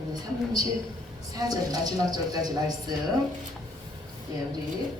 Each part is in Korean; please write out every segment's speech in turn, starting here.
우리 34절 마지막 절까지 말씀. 예, 우리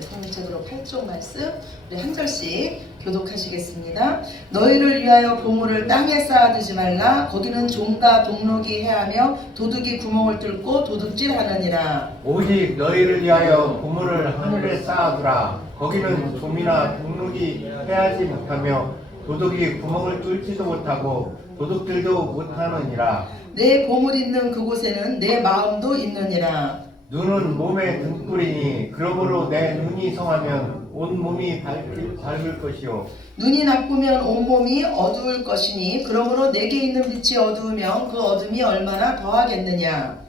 성경책으로 8쪽 말씀 우리 한 절씩 교독하시겠습니다. 너희를 위하여 보물을 땅에 쌓아두지 말라. 거기는 종과 동록이 해하며 도둑이 구멍을 뚫고 도둑질하느니라. 오직 너희를 위하여 보물을 하늘에 쌓아두라. 거기는 종이나 동록이 해하지 못하며 도둑이 구멍을 뚫지도 못하고 도둑들도 못하느니라. 내 보물 있는 그곳에는 내 마음도 있느니라. 눈은 몸의 등불이니 그러므로 내 눈이 성하면 온 몸이 밝을 것이요 눈이 나쁘면 온몸이 어두울 것이니 그러므로 내게 있는 빛이 어두우면 그 어둠이 얼마나 더하겠느냐.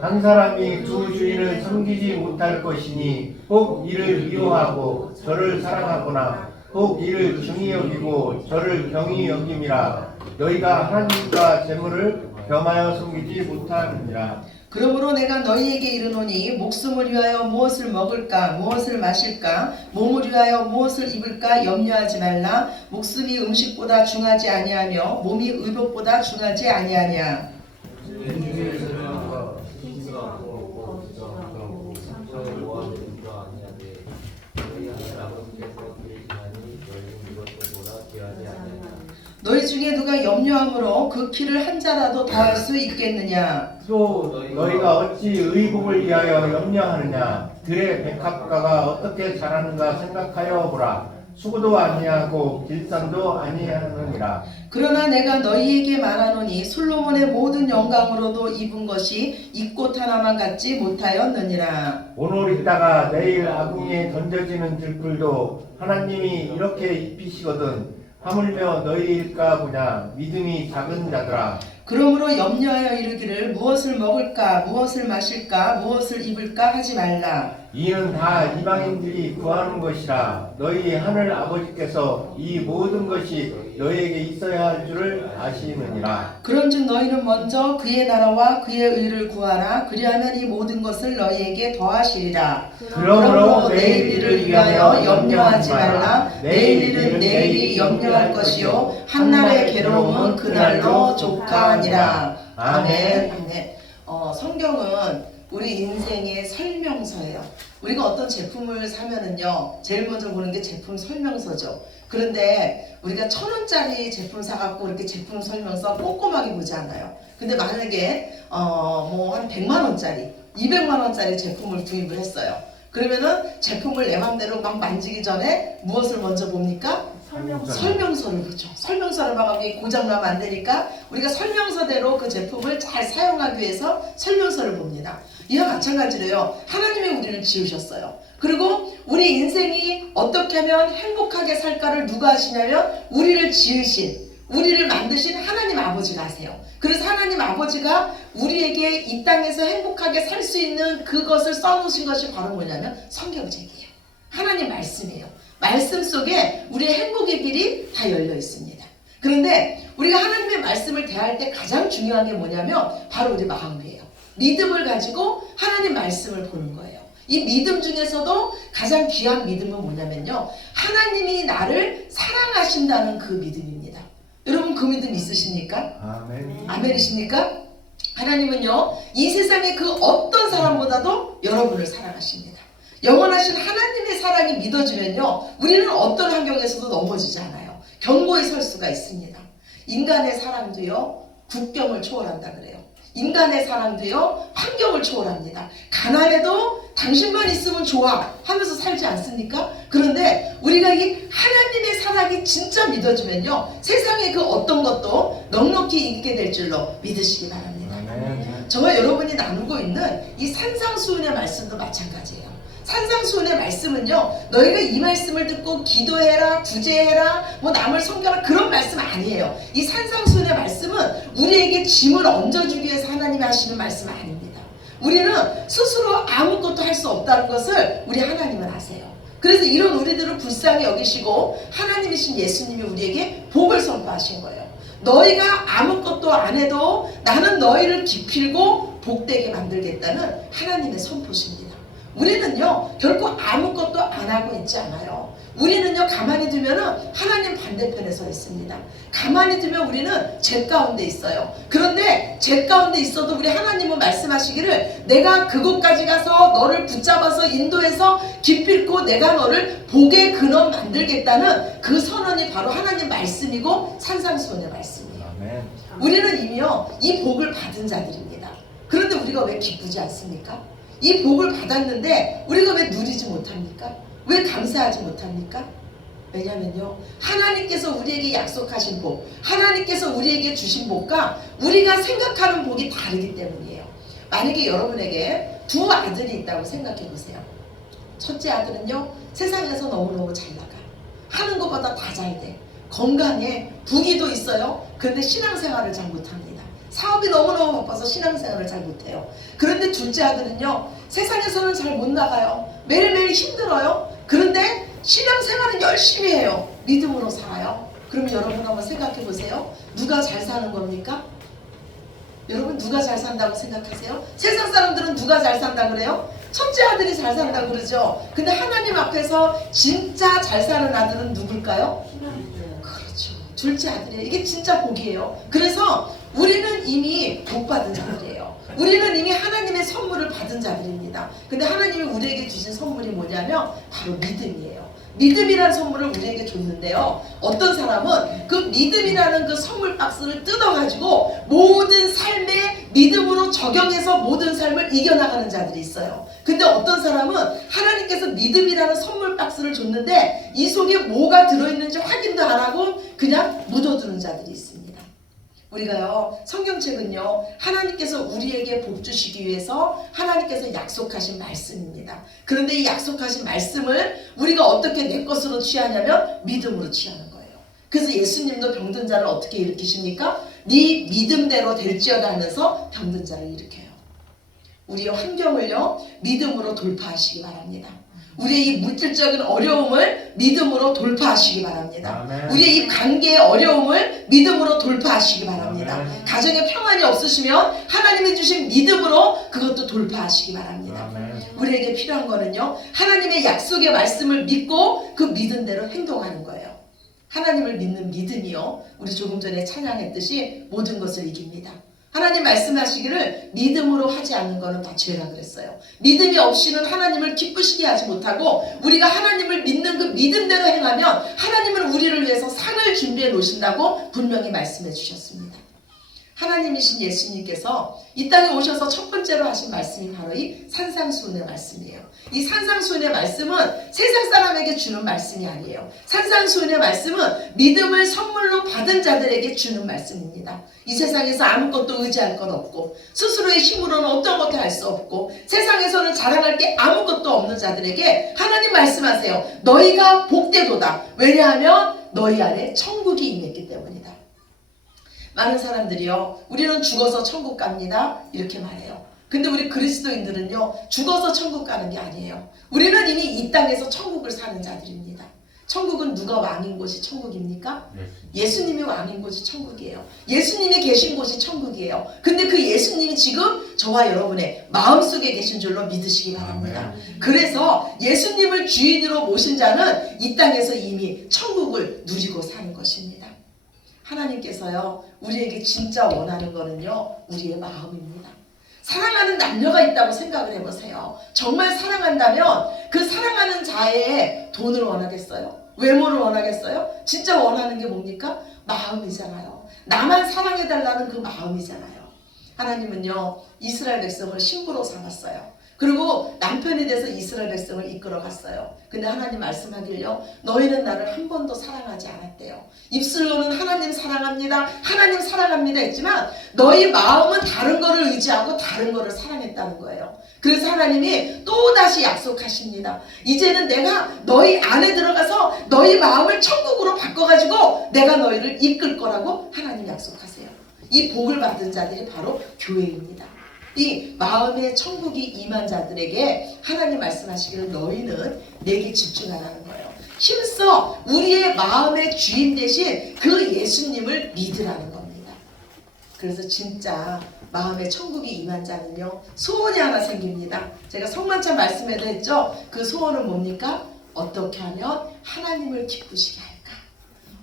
한 사람이 두 주인을 섬기지 못할 것이니 혹 이를 미워하고 저를 사랑하거나 혹 이를 중히 여기고 저를 경히 여김이라. 너희가 하나님과 재물을 겸하여 섬기지 못하느니라. 그러므로 내가 너희에게 이르노니 목숨을 위하여 무엇을 먹을까 무엇을 마실까 몸을 위하여 무엇을 입을까 염려하지 말라. 목숨이 음식보다 중하지 아니하며 몸이 의복보다 중하지 아니하냐. 너희 중에 누가 염려함으로 그 키를 한 자라도 더할 수 있겠느냐. 또 너희가 어찌 의복을 위하여 염려하느냐. 들의 백합가가 어떻게 자라는가 생각하여 보라. 수고도 아니하고 길쌈도 아니하느니라. 그러나 내가 너희에게 말하노니 솔로몬의 모든 영광으로도 입은 것이 이 꽃 하나만 갖지 못하였느니라. 오늘 있다가 내일 아궁이에 던져지는 들풀도 하나님이 이렇게 입히시거든. 하물며 너희일까 보냐. 믿음이 작은 자들아. 그러므로 염려하여 이르기를 무엇을 먹을까 무엇을 마실까 무엇을 입을까 하지 말라. 이는 다 이방인들이 구하는 것이라. 너희 하늘 아버지께서 이 모든 것이 너희에게 있어야 할 줄을 아시느니라. 그런즉 너희는 먼저 그의 나라와 그의 의를 구하라. 그리하면 이 모든 것을 너희에게 더하시리라. 그러므로 내일 일을 위하여 염려하지 말라. 내일 일은 내일이 염려할 것이요 한날의 괴로움은 그날로 족하니라. 아멘. 아멘. 성경은 우리 인생의 설명서예요. 우리가 어떤 제품을 사면은요, 제일 먼저 보는 게 제품 설명서죠. 그런데 우리가 1,000원짜리 제품 사갖고 이렇게 제품 설명서 꼼꼼하게 보지 않아요. 근데 만약에 뭐 한 100만원짜리, 200만원짜리 제품을 구입을 했어요. 그러면은 제품을 내 맘대로 막 만지기 전에 무엇을 먼저 봅니까? 설명서를 보죠. 설명서를 봐가지고 고장나면 안 되니까 우리가 설명서대로 그 제품을 잘 사용하기 위해서 설명서를 봅니다. 이와 마찬가지로요. 하나님이 우리를 지으셨어요. 그리고 우리 인생이 어떻게 하면 행복하게 살까를 누가 하시냐면 우리를 지으신, 우리를 만드신 하나님 아버지가 하세요. 그래서 하나님 아버지가 우리에게 이 땅에서 행복하게 살 수 있는 그것을 써놓으신 것이 바로 뭐냐면 성경책이에요. 하나님 말씀이에요. 말씀 속에 우리의 행복의 길이 다 열려 있습니다. 그런데 우리가 하나님의 말씀을 대할 때 가장 중요한 게 뭐냐면 바로 우리 마음이에요. 믿음을 가지고 하나님 말씀을 보는 거예요. 이 믿음 중에서도 가장 귀한 믿음은 뭐냐면요. 하나님이 나를 사랑하신다는 그 믿음입니다. 여러분 그 믿음 있으십니까? 아멘. 아멘이십니까? 하나님은요. 이 세상의 그 어떤 사람보다도 여러분을 사랑하십니다. 영원하신 하나님의 사랑이 믿어지면요. 우리는 어떤 환경에서도 넘어지지 않아요. 견고히 설 수가 있습니다. 인간의 사랑도요. 국경을 초월한다 그래요. 인간의 사랑도요. 환경을 초월합니다. 가난해도 당신만 있으면 좋아 하면서 살지 않습니까? 그런데 우리가 이 하나님의 사랑이 진짜 믿어지면요. 세상의 그 어떤 것도 넉넉히 이기게 될 줄로 믿으시기 바랍니다. 저와 여러분이 나누고 있는 이 산상수훈의 말씀도 마찬가지예요. 산상수훈의 말씀은요. 너희가 이 말씀을 듣고 기도해라, 구제해라, 뭐 남을 섬겨라 그런 말씀 아니에요. 이 산상수훈의 말씀은 우리에게 짐을 얹어주기 위해서 하나님이 하시는 말씀 아닙니다. 우리는 스스로 아무것도 할 수 없다는 것을 우리 하나님은 아세요. 그래서 이런 우리들을 불쌍히 여기시고 하나님이신 예수님이 우리에게 복을 선포하신 거예요. 너희가 아무것도 안 해도 나는 너희를 기필고 복되게 만들겠다는 하나님의 선포십니다. 우리는요 결코 아무것도 안 하고 있지 않아요. 우리는요 가만히 두면은 하나님 반대편에 서 있습니다. 가만히 두면 우리는 죄 가운데 있어요. 그런데 죄 가운데 있어도 우리 하나님은 말씀하시기를 내가 그곳까지 가서 너를 붙잡아서 인도해서 기필코 내가 너를 복의 근원 만들겠다는 그 선언이 바로 하나님 말씀이고 산상수훈의 말씀이에요. 아멘. 우리는 이미요 이 복을 받은 자들입니다. 그런데 우리가 왜 기쁘지 않습니까? 이 복을 받았는데 우리가 왜 누리지 못합니까? 왜 감사하지 못합니까? 왜냐면요 하나님께서 우리에게 약속하신 복, 하나님께서 우리에게 주신 복과 우리가 생각하는 복이 다르기 때문이에요. 만약에 여러분에게 두 아들이 있다고 생각해 보세요. 첫째 아들은요 세상에서 너무너무 잘 나가, 하는 것보다 다 잘 돼, 건강해, 부귀도 있어요. 그런데 신앙생활을 잘 못합니다. 사업이 너무너무 바빠서 신앙생활을 잘 못해요. 그런데 둘째 아들은요 세상에서는 잘 못 나가요. 매일매일 힘들어요. 그런데 신앙생활은 열심히 해요. 믿음으로 살아요. 그럼 여러분 한번 생각해 보세요. 누가 잘 사는 겁니까? 여러분 누가 잘 산다고 생각하세요? 세상 사람들은 누가 잘 산다 그래요? 첫째 아들이 잘 산다 그러죠. 근데 하나님 앞에서 진짜 잘 사는 아들은 누굴까요? 그렇죠. 둘째 아들이에요. 이게 진짜 복이에요. 그래서 우리는 이미 복 받은 자들이에요. 우리는 이미 하나님의 선물을 받은 자들입니다. 근데 하나님이 우리에게 주신 선물이 뭐냐면 바로 믿음이에요. 믿음이라는 선물을 우리에게 줬는데요. 어떤 사람은 그 믿음이라는 그 선물 박스를 뜯어가지고 모든 삶에 믿음으로 적용해서 모든 삶을 이겨나가는 자들이 있어요. 근데 어떤 사람은 하나님께서 믿음이라는 선물 박스를 줬는데 이 속에 뭐가 들어있는지 확인도 안 하고 그냥 묻어두는 자들이 있습니다. 우리가요 성경책은요 하나님께서 우리에게 복 주시기 위해서 하나님께서 약속하신 말씀입니다. 그런데 이 약속하신 말씀을 우리가 어떻게 내 것으로 취하냐면 믿음으로 취하는 거예요. 그래서 예수님도 병든 자를 어떻게 일으키십니까? 네 믿음대로 될지어다 하면서 병든 자를 일으켜요. 우리의 환경을요 믿음으로 돌파하시기 바랍니다. 우리의 이 물질적인 어려움을 믿음으로 돌파하시기 바랍니다. 아멘. 우리의 이 관계의 어려움을 믿음으로 돌파하시기 바랍니다. 아멘. 가정에 평안이 없으시면 하나님이 주신 믿음으로 그것도 돌파하시기 바랍니다. 아멘. 우리에게 필요한 거는요 하나님의 약속의 말씀을 믿고 그 믿은 대로 행동하는 거예요. 하나님을 믿는 믿음이요 우리 조금 전에 찬양했듯이 모든 것을 이깁니다. 하나님 말씀하시기를 믿음으로 하지 않는 것은 다 죄라 그랬어요. 믿음이 없이는 하나님을 기쁘시게 하지 못하고 우리가 하나님을 믿는 그 믿음대로 행하면 하나님은 우리를 위해서 상을 준비해 놓으신다고 분명히 말씀해 주셨습니다. 하나님이신 예수님께서 이 땅에 오셔서 첫 번째로 하신 말씀이 바로 이 산상수훈의 말씀이에요. 이 산상수훈의 말씀은 세상 사람에게 주는 말씀이 아니에요. 산상수훈의 말씀은 믿음을 선물로 받은 자들에게 주는 말씀입니다. 이 세상에서 아무것도 의지할 건 없고 스스로의 힘으로는 어떤 것도 할 수 없고 세상에서는 자랑할 게 아무것도 없는 자들에게 하나님 말씀하세요. 너희가 복되도다. 왜냐하면 너희 안에 천국이 임했기 때문이다. 많은 사람들이요 우리는 죽어서 천국 갑니다 이렇게 말해요. 근데 우리 그리스도인들은요 죽어서 천국 가는 게 아니에요. 우리는 이미 이 땅에서 천국을 사는 자들입니다. 천국은 누가 왕인 곳이 천국입니까? 예수님이 왕인 곳이 천국이에요. 예수님이 계신 곳이 천국이에요. 근데 그 예수님이 지금 저와 여러분의 마음속에 계신 줄로 믿으시기 바랍니다. 그래서 예수님을 주인으로 모신 자는 이 땅에서 이미 천국을 누리고 사는 것입니다. 하나님께서요 우리에게 진짜 원하는 거는요 우리의 마음입니다. 사랑하는 남녀가 있다고 생각을 해보세요. 정말 사랑한다면 그 사랑하는 자의 돈을 원하겠어요? 외모를 원하겠어요? 진짜 원하는 게 뭡니까? 마음이잖아요. 나만 사랑해달라는 그 마음이잖아요. 하나님은요 이스라엘 백성을 신부로 삼았어요. 그리고 남편이 돼서 이스라엘 백성을 이끌어 갔어요. 근데 하나님 말씀하길요 너희는 나를 한 번도 사랑하지 않았대요. 입술로는 하나님 사랑합니다 하나님 사랑합니다 했지만 너희 마음은 다른 거를 의지하고 다른 거를 사랑했다는 거예요. 그래서 하나님이 또다시 약속하십니다. 이제는 내가 너희 안에 들어가서 너희 마음을 천국으로 바꿔가지고 내가 너희를 이끌 거라고 하나님 약속하세요. 이 복을 받은 자들이 바로 교회입니다. 이 마음의 천국이 임한 자들에게 하나님 말씀하시기를 너희는 내게 집중하라는 거예요. 힘써 우리의 마음의 주인 대신 그 예수님을 믿으라는 거예요. 그래서 진짜 마음에 천국이 임한 자는요 소원이 하나 생깁니다. 제가 성만찬 말씀에도 했죠. 그 소원은 뭡니까? 어떻게 하면 하나님을 기쁘시게 할까?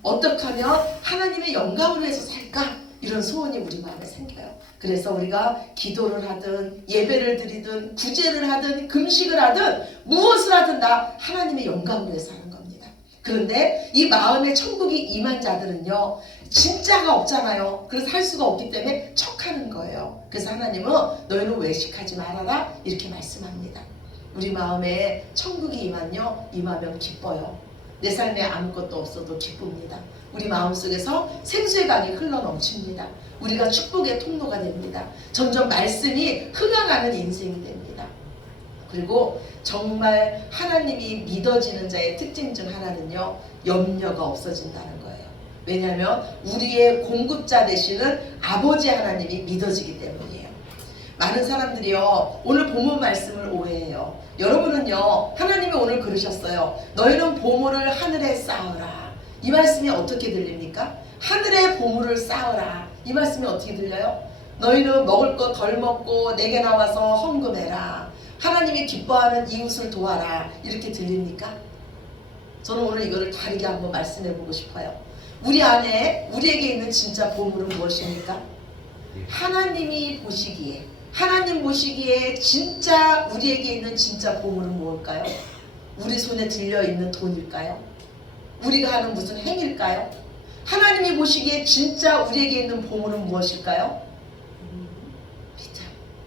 어떻게 하면 하나님의 영광을 위해서 살까? 이런 소원이 우리 마음에 생겨요. 그래서 우리가 기도를 하든 예배를 드리든 구제를 하든 금식을 하든 무엇을 하든 다 하나님의 영광을 위해서 하는 겁니다. 그런데 이 마음에 천국이 임한 자들은요 진짜가 없잖아요. 그래서 할 수가 없기 때문에 척하는 거예요. 그래서 하나님은 너희는 외식하지 말아라 이렇게 말씀합니다. 우리 마음에 천국이 임하면 기뻐요. 내 삶에 아무것도 없어도 기쁩니다. 우리 마음속에서 생수의 강이 흘러넘칩니다. 우리가 축복의 통로가 됩니다. 점점 말씀이 흥황하는 인생이 됩니다. 그리고 정말 하나님이 믿어지는 자의 특징 중 하나는요 염려가 없어진다는 거예요. 왜냐하면 우리의 공급자 되시는 아버지 하나님이 믿어지기 때문이에요. 많은 사람들이요 오늘 본문 말씀을 오해해요. 여러분은요 하나님이 오늘 그러셨어요. 너희는 보물을 하늘에 쌓으라. 이 말씀이 어떻게 들립니까? 하늘에 보물을 쌓으라. 이 말씀이 어떻게 들려요? 너희는 먹을 거 덜 먹고 내게 나와서 헌금해라. 하나님이 기뻐하는 이웃을 도와라. 이렇게 들립니까? 저는 오늘 이거를 다르게 한번 말씀해 보고 싶어요. 우리 안에 우리에게 있는 진짜 보물은 무엇입니까? 하나님이 보시기에 하나님 보시기에 진짜 우리에게 있는 진짜 보물은 무엇일까요? 우리 손에 들려있는 돈일까요? 우리가 하는 무슨 행일까요? 하나님이 보시기에 진짜 우리에게 있는 보물은 무엇일까요? 믿음.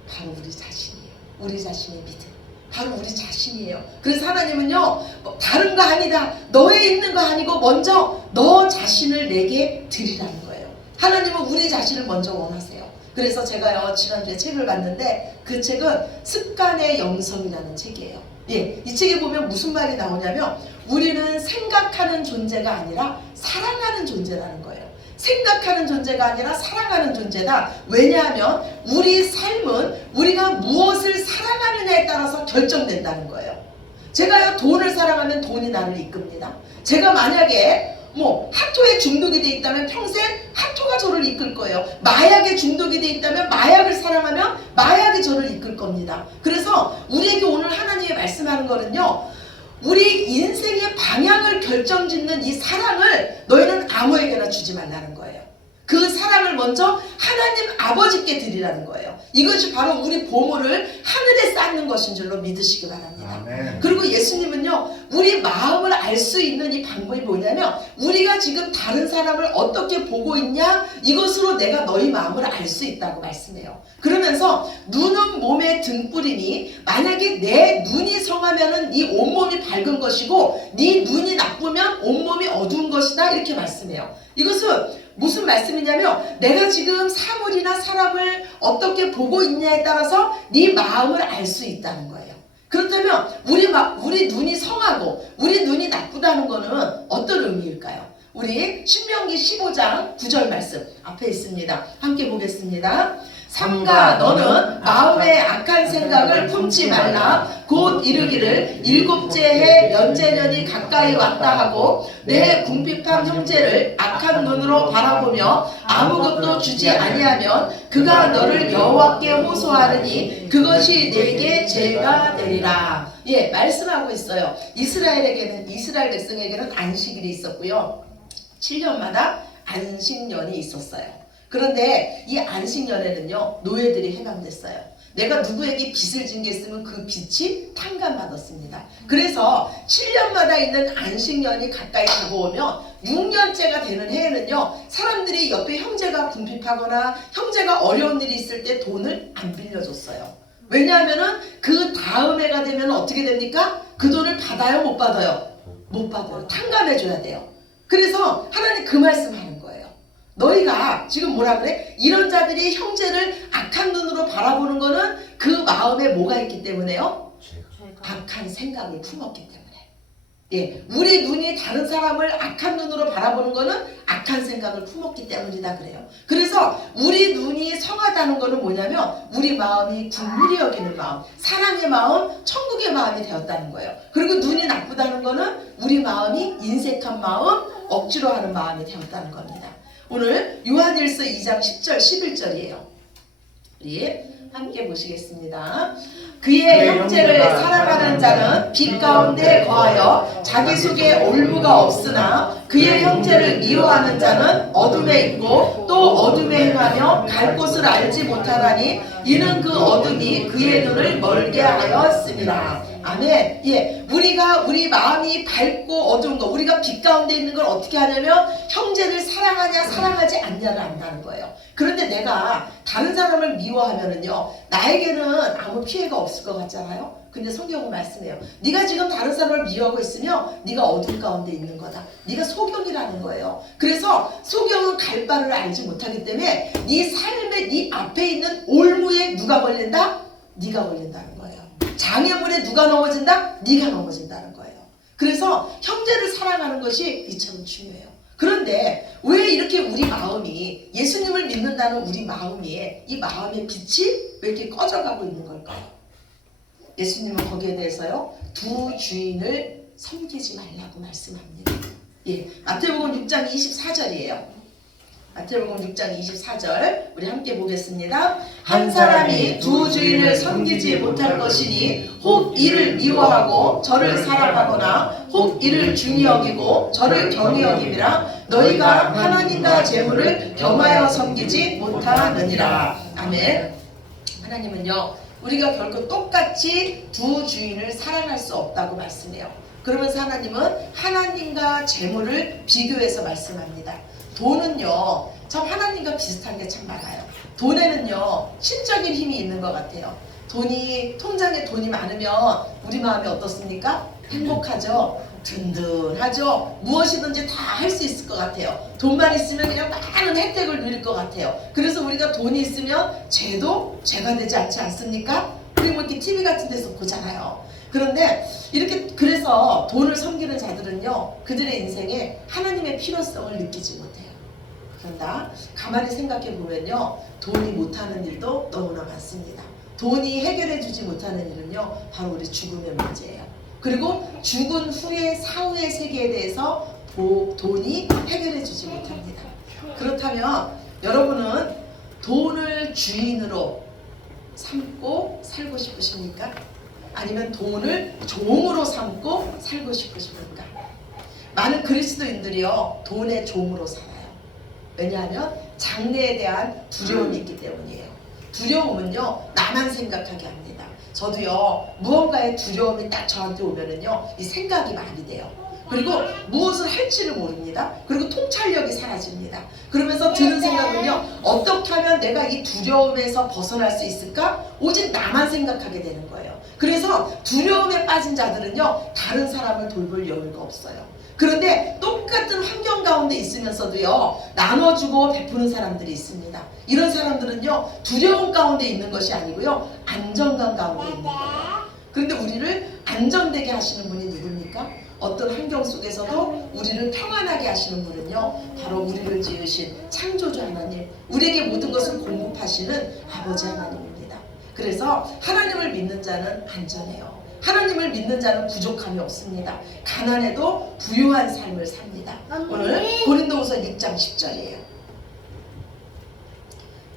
바로 우리 자신이에요. 우리 자신의 믿음. 바로 우리 자신이에요. 그래서 하나님은요 다른 거 아니다. 너에 있는 거 아니고 먼저 너 자신을 내게 드리라는 거예요. 하나님은 우리 자신을 먼저 원하세요. 그래서 제가요 지난주에 책을 봤는데 그 책은 습관의 영성이라는 책이에요. 예, 이 책에 보면 무슨 말이 나오냐면 우리는 생각하는 존재가 아니라 사랑하는 존재라는 거예요. 생각하는 존재가 아니라 사랑하는 존재다. 왜냐하면 우리 삶은 우리가 무엇을 사랑하느냐에 따라서 결정된다는 거예요. 제가요 돈을 사랑하면 돈이 나를 이끕니다. 제가 만약에 핫토에 중독이 돼 있다면 평생 핫토가 저를 이끌 거예요. 마약에 중독이 돼 있다면 마약을 사랑하면 마약이 저를 이끌 겁니다. 그래서 우리에게 오늘 하나님이 말씀하는 거는요 우리 인생의 방향을 결정짓는 이 사랑을 너희는 아무에게나 주지 말라는 거예요. 그 사랑을 먼저 하나님 아버지께 드리라는 거예요. 이것이 바로 우리 보물을 하늘에 쌓는 것인 줄로 믿으시기 바랍니다. 아멘. 그리고 예수님은요 우리 마음을 알 수 있는 이 방법이 뭐냐면 우리가 지금 다른 사람을 어떻게 보고 있냐 이것으로 내가 너희 마음을 알 수 있다고 말씀해요. 그러면서 눈은 몸의 등불이니 만약에 내 눈이 성하면은 네 온몸이 밝은 것이고 네 눈이 나쁘면 온몸이 어두운 것이다 이렇게 말씀해요. 이것은 무슨 말씀이냐면 내가 지금 사물이나 사람을 어떻게 보고 있냐에 따라서 네 마음을 알 수 있다는 거예요. 그렇다면 우리 눈이 성하고 우리 눈이 나쁘다는 것은 어떤 의미일까요? 우리 신명기 15장 9절 말씀 앞에 있습니다. 함께 보겠습니다. 삼가 너는 마음에 악한 생각을 품지 말라. 곧 이르기를 일곱째 해 면제년이 가까이 왔다 하고 내 궁핍한 형제를 악한 눈으로 바라보며 아무것도 주지 아니하면 그가 너를 여호와께 호소하느니 그것이 내게 죄가 되리라. 예, 말씀하고 있어요. 이스라엘 백성에게는 안식일이 있었고요. 7년마다 안식년이 있었어요. 그런데 이 안식년에는요 노예들이 해방됐어요. 내가 누구에게 빚을 진 게 있으면 그 빚이 탕감받았습니다. 그래서 7년마다 있는 안식년이 가까이 다가오면 6년째가 되는 해에는요 사람들이 옆에 형제가 궁핍하거나 형제가 어려운 일이 있을 때 돈을 안 빌려줬어요. 왜냐하면은 그 다음 해가 되면 어떻게 됩니까? 그 돈을 받아요 못 받아요? 못 받아요. 탕감해줘야 돼요. 그래서 하나님 그 말씀하는 거예요. 너희가 지금 뭐라 그래? 이런 자들이 형제를 악한 눈으로 바라보는 거는 그 마음에 뭐가 있기 때문에요? 악한 생각을 품었기 때문에. 예, 우리 눈이 다른 사람을 악한 눈으로 바라보는 거는 악한 생각을 품었기 때문이다 그래요. 그래서 우리 눈이 성하다는 거는 뭐냐면 우리 마음이 긍휼히 여기는 마음, 사랑의 마음, 천국의 마음이 되었다는 거예요. 그리고 눈이 나쁘다는 거는 우리 마음이 인색한 마음, 억지로 하는 마음이 되었다는 겁니다. 오늘 요한일서 2장 10절 11절이에요. 우리 함께 보시겠습니다. 그의 형제를 사랑하는 자는 빛 가운데 거하여 자기 속에 올무가 없으나 그의 형제를 미워하는 자는 어둠에 있고 또 어둠에 행하며 갈 곳을 알지 못하나니 이는 그 어둠이 그의 눈을 멀게 하였습니다. 아멘. 예, 우리 마음이 밝고 어두운 거, 우리가 빛 가운데 있는 걸 어떻게 하냐면 형제를 사랑하냐 사랑하지 않냐를 안다는 거예요. 그런데 내가 다른 사람을 미워하면은요, 나에게는 아무 피해가 없을 것 같잖아요. 근데 성경은 말씀해요. 네가 지금 다른 사람을 미워하고 있으면 네가 어둠 가운데 있는 거다. 네가 소경이라는 거예요. 그래서 소경은 갈 바를 알지 못하기 때문에 네 삶의 네 앞에 있는 올무에 누가 걸린다? 네가 걸린다는 거예요. 장애물에 누가 넘어진다? 네가 넘어진다는 거예요. 그래서 형제를 사랑하는 것이 이처럼 중요해요. 그런데 왜 이렇게 우리 마음이, 예수님을 믿는다는 우리 마음이, 이 마음의 빛이 왜 이렇게 꺼져가고 있는 걸까요? 예수님은 거기에 대해서요, 두 주인을 섬기지 말라고 말씀합니다. 예, 마태복음 6장 24절이에요. 마태복음 6장 24절 우리 함께 보겠습니다. 한 사람이 두 주인을 섬기지 못할 것이니 혹 이를 미워하고 저를 사랑하거나 혹 이를 중히 여기고 저를 경히 여김이라 너희가 하나님과 재물을 겸하여 섬기지 못하느니라. 아멘. 하나님은요, 우리가 결코 똑같이 두 주인을 사랑할 수 없다고 말씀해요. 그러면서 하나님은 하나님과 재물을 비교해서 말씀합니다. 돈은요, 참 하나님과 비슷한 게 참 많아요. 돈에는요, 신적인 힘이 있는 것 같아요. 통장에 돈이 많으면 우리 마음이 어떻습니까? 행복하죠? 든든하죠? 무엇이든지 다 할 수 있을 것 같아요. 돈만 있으면 그냥 많은 혜택을 누릴 것 같아요. 그래서 우리가 돈이 있으면 죄가 되지 않지 않습니까? 우리 뭐 이렇게 TV 같은 데서 보잖아요. 그런데 그래서 돈을 섬기는 자들은요, 그들의 인생에 하나님의 필요성을 느끼지 못해요. 그런다 가만히 생각해 보면요, 돈이 못하는 일도 너무나 많습니다. 돈이 해결해 주지 못하는 일은요, 바로 우리 죽음의 문제예요. 그리고 죽은 후의 사후의 세계에 대해서 돈이 해결해 주지 못합니다. 그렇다면 여러분은 돈을 주인으로 삼고 살고 싶으십니까? 아니면 돈을 종으로 삼고 살고 싶으십니까? 많은 그리스도인들이요, 돈의 종으로 살아요. 왜냐하면 장래에 대한 두려움이 있기 때문이에요. 두려움은요, 나만 생각하게 합니다. 저도요, 무언가의 두려움이 딱 저한테 오면은요, 이 생각이 많이 돼요. 그리고 무엇을 할지를 모릅니다. 그리고 통찰력이 사라집니다. 그러면서 드는 생각은요, 어떻게 하면 내가 이 두려움에서 벗어날 수 있을까? 오직 나만 생각하게 되는 거예요. 그래서 두려움에 빠진 자들은요, 다른 사람을 돌볼 여유가 없어요. 그런데 똑같은 환경 가운데 있으면서도요, 나눠주고 베푸는 사람들이 있습니다. 이런 사람들은요, 두려움 가운데 있는 것이 아니고요, 안정감 가운데 있는 거예요. 그런데 우리를 안정되게 하시는 분이 누굽니까? 어떤 환경 속에서도 우리를 평안하게 하시는 분은요, 바로 우리를 지으신 창조주 하나님, 우리에게 모든 것을 공급하시는 아버지 하나님입니다. 그래서 하나님을 믿는 자는 안전해요. 하나님을 믿는 자는 부족함이 없습니다. 가난해도 부유한 삶을 삽니다. 오늘 고린도후서 6장 10절이에요.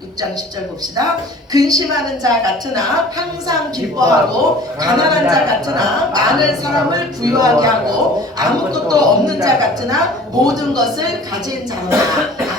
6장 10절 봅시다. 근심하는 자 같으나 항상 기뻐하고 가난한 자 같으나 많은 사람을 부유하게 하고 아무것도 없는 자 같으나 모든 것을 가진 자로다.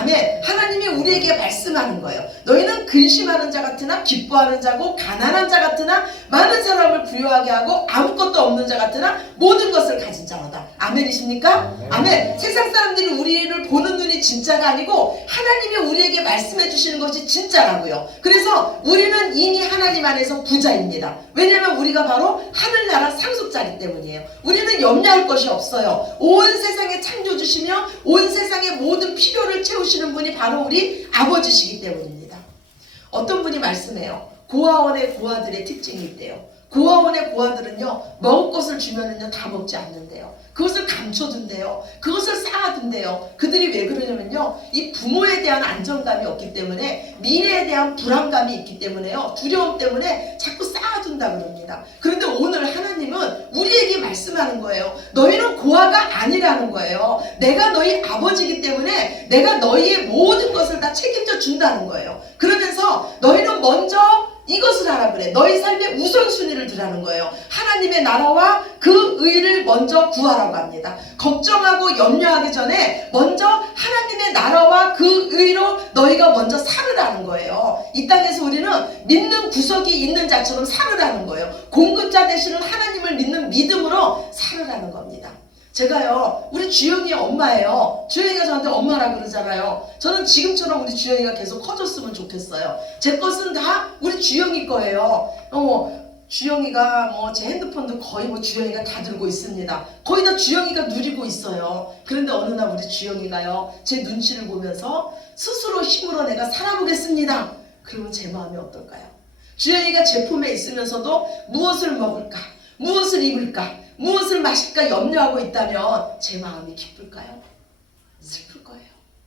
아멘. 하나님이 우리에게 말씀하는 거예요. 너희는 근심하는 자 같으나 기뻐하는 자고 가난한 자 같으나 많은 사람을 부유하게 하고 아무것도 없는 자 같으나 모든 것을 가진 자로다. 아멘이십니까? 아멘. 세상 사람들이 우리를 보는 눈이 진짜가 아니고 하나님이 우리에게 말씀해 주시는 것이 진짜라고요. 그래서 우리는 이미 하나님 안에서 부자입니다. 왜냐하면 우리가 바로 하늘나라 상속자이기 때문이에요. 우리는 염려할 것이 없어요. 온 세상에 창조주시며 온 세상의 모든 필요를 채우시는 분이 바로 우리 아버지시기 때문입니다. 어떤 분이 말씀해요. 고아원의 고아들의 특징이 있대요. 고아원의 고아들은요, 먹을 것을 주면은요, 다 먹지 않는데요. 그것을 감춰둔대요. 그것을 쌓아둔대요. 그들이 왜 그러냐면요, 이 부모에 대한 안정감이 없기 때문에, 미래에 대한 불안감이 있기 때문에요, 두려움 때문에 자꾸 쌓아둔다 그럽니다. 그런데 오늘 하나님은 우리에게 말씀하는 거예요. 너희는 고아가 아니라는 거예요. 내가 너희 아버지이기 때문에 내가 너희의 모든 것을 다 책임져 준다는 거예요. 그러면서 너희는 먼저 이것을 하라 그래. 너희 삶의 우선순위를 두라는 거예요. 하나님의 나라와 그 의를 먼저 구하라고 합니다. 걱정하고 염려하기 전에 먼저 하나님의 나라와 그 의로 너희가 먼저 살으라는 거예요. 이 땅에서 우리는 믿는 구석이 있는 자처럼 살으라는 거예요. 공급자 되시는 하나님을 믿는 믿음으로 살으라는 겁니다. 제가요, 우리 주영이 엄마예요. 주영이가 저한테 엄마라 그러잖아요. 저는 지금처럼 우리 주영이가 계속 커졌으면 좋겠어요. 제 것은 다 우리 주영이 거예요. 주영이가 제 핸드폰도 거의 주영이가 다 들고 있습니다. 거의 다 주영이가 누리고 있어요. 그런데 어느 날 우리 주영이가요, 제 눈치를 보면서 스스로 힘으로 내가 살아보겠습니다. 그러면 제 마음이 어떨까요? 주영이가 제 품에 있으면서도 무엇을 먹을까? 무엇을 입을까? 무엇을 마실까 염려하고 있다면 제 마음이 기쁠까요? 슬플 거예요.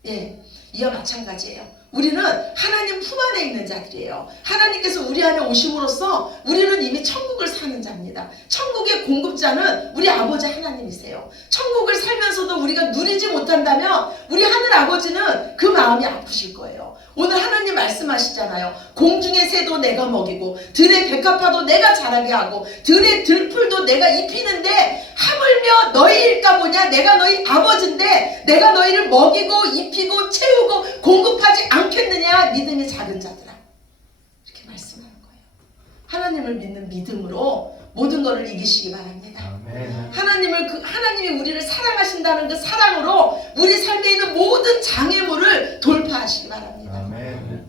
예, 이와 마찬가지예요. 우리는 하나님 품 안에 있는 자들이에요. 하나님께서 우리 안에 오심으로써 우리는 이미 천국을 사는 자입니다. 천국의 공급자는 우리 아버지 하나님이세요. 천국을 살면서도 우리가 누리지 못한다면 우리 하늘 아버지는 그 마음이 아프실 거예요. 오늘 하나님 말씀하시잖아요. 공중의 새도 내가 먹이고 들의 백합화도 내가 자라게 하고 들의 들풀도 내가 입히는데 하물며 너희일까 보냐. 내가 너희 아버지인데 내가 너희를 먹이고 입히고 채우고 공급하지 않겠느냐. 믿음이 작은 자들아. 이렇게 말씀하는 거예요. 하나님을 믿는 믿음으로 모든 것을 이기시기 바랍니다. 아멘. 하나님이 우리를 사랑하신다는 그 사랑으로 우리 삶에 있는 모든 장애물을 돌파하시기 바랍니다. 아멘.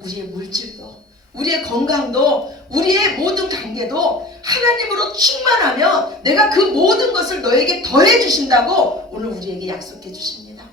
우리의 물질도, 우리의 건강도, 우리의 모든 관계도 하나님으로 충만하면 내가 그 모든 것을 너에게 더해 주신다고 오늘 우리에게 약속해 주십니다.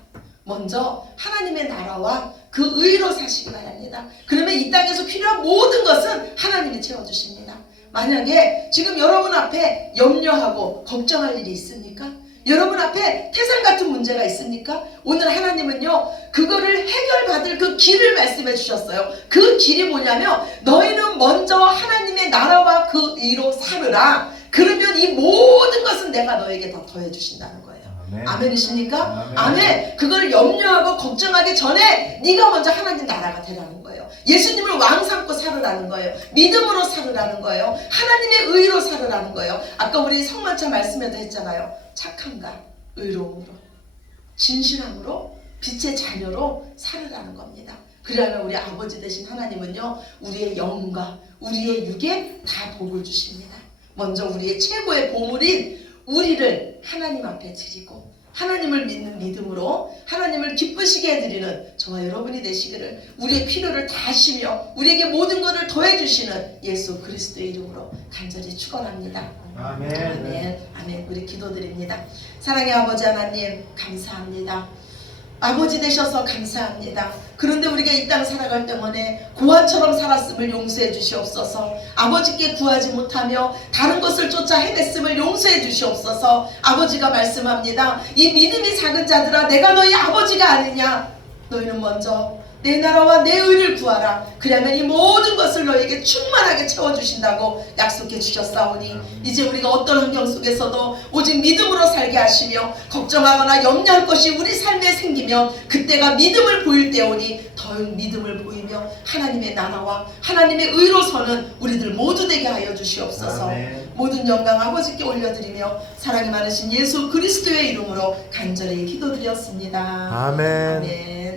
먼저 하나님의 나라와 그 의로 사시기 바랍니다. 그러면 이 땅에서 필요한 모든 것은 하나님이 채워주십니다. 만약에 지금 여러분 앞에 염려하고 걱정할 일이 있습니까? 여러분 앞에 태산 같은 문제가 있습니까? 오늘 하나님은요, 그거를 해결받을 그 길을 말씀해 주셨어요. 그 길이 뭐냐면 너희는 먼저 하나님의 나라와 그 의로 살으라. 그러면 이 모든 것은 내가 너에게 더 더해 주신다는 거예요. 아멘. 아멘이십니까? 아멘. 그걸 염려하고 걱정하기 전에 네가 먼저 하나님 나라가 되라는 거예요. 예수님을 왕 삼고 살으라는 거예요. 믿음으로 살으라는 거예요. 하나님의 의로 살으라는 거예요. 아까 우리 성만차 말씀에도 했잖아요. 착함과 의로움으로, 진실함으로, 빛의 자녀로 살으라는 겁니다. 그러면 우리 아버지 되신 하나님은요, 우리의 영과 우리의 육에 다 복을 주십니다. 먼저 우리의 최고의 보물인 우리를 하나님 앞에 드리고 하나님을 믿는 믿음으로 하나님을 기쁘시게 해드리는 저와 여러분이 되시기를, 우리의 필요를 다 하시며 우리에게 모든 것을 더해주시는 예수 그리스도의 이름으로 간절히 축원합니다. 아멘. 아멘. 아멘. 우리 기도드립니다. 사랑의 아버지 하나님, 감사합니다. 아버지 되셔서 감사합니다. 그런데 우리가 이 땅 살아갈 동안에 고아처럼 살았음을 용서해 주시옵소서. 아버지께 구하지 못하며 다른 것을 쫓아 헤맸음을 용서해 주시옵소서. 아버지가 말씀합니다. 이 믿음이 작은 자들아, 내가 너희 아버지가 아니냐. 너희는 먼저 내 나라와 내 의를 구하라. 그러면 이 모든 것을 너에게 충만하게 채워주신다고 약속해 주셨사오니 이제 우리가 어떤 환경 속에서도 오직 믿음으로 살게 하시며 걱정하거나 염려할 것이 우리 삶에 생기면 그때가 믿음을 보일 때오니 더욱 믿음을 보이며 하나님의 나라와 하나님의 의로 서는 우리들 모두 되게 하여 주시옵소서. 아멘. 모든 영광 아버지께 올려드리며 사랑이 많으신 예수 그리스도의 이름으로 간절히 기도드렸습니다. 아멘. 아멘.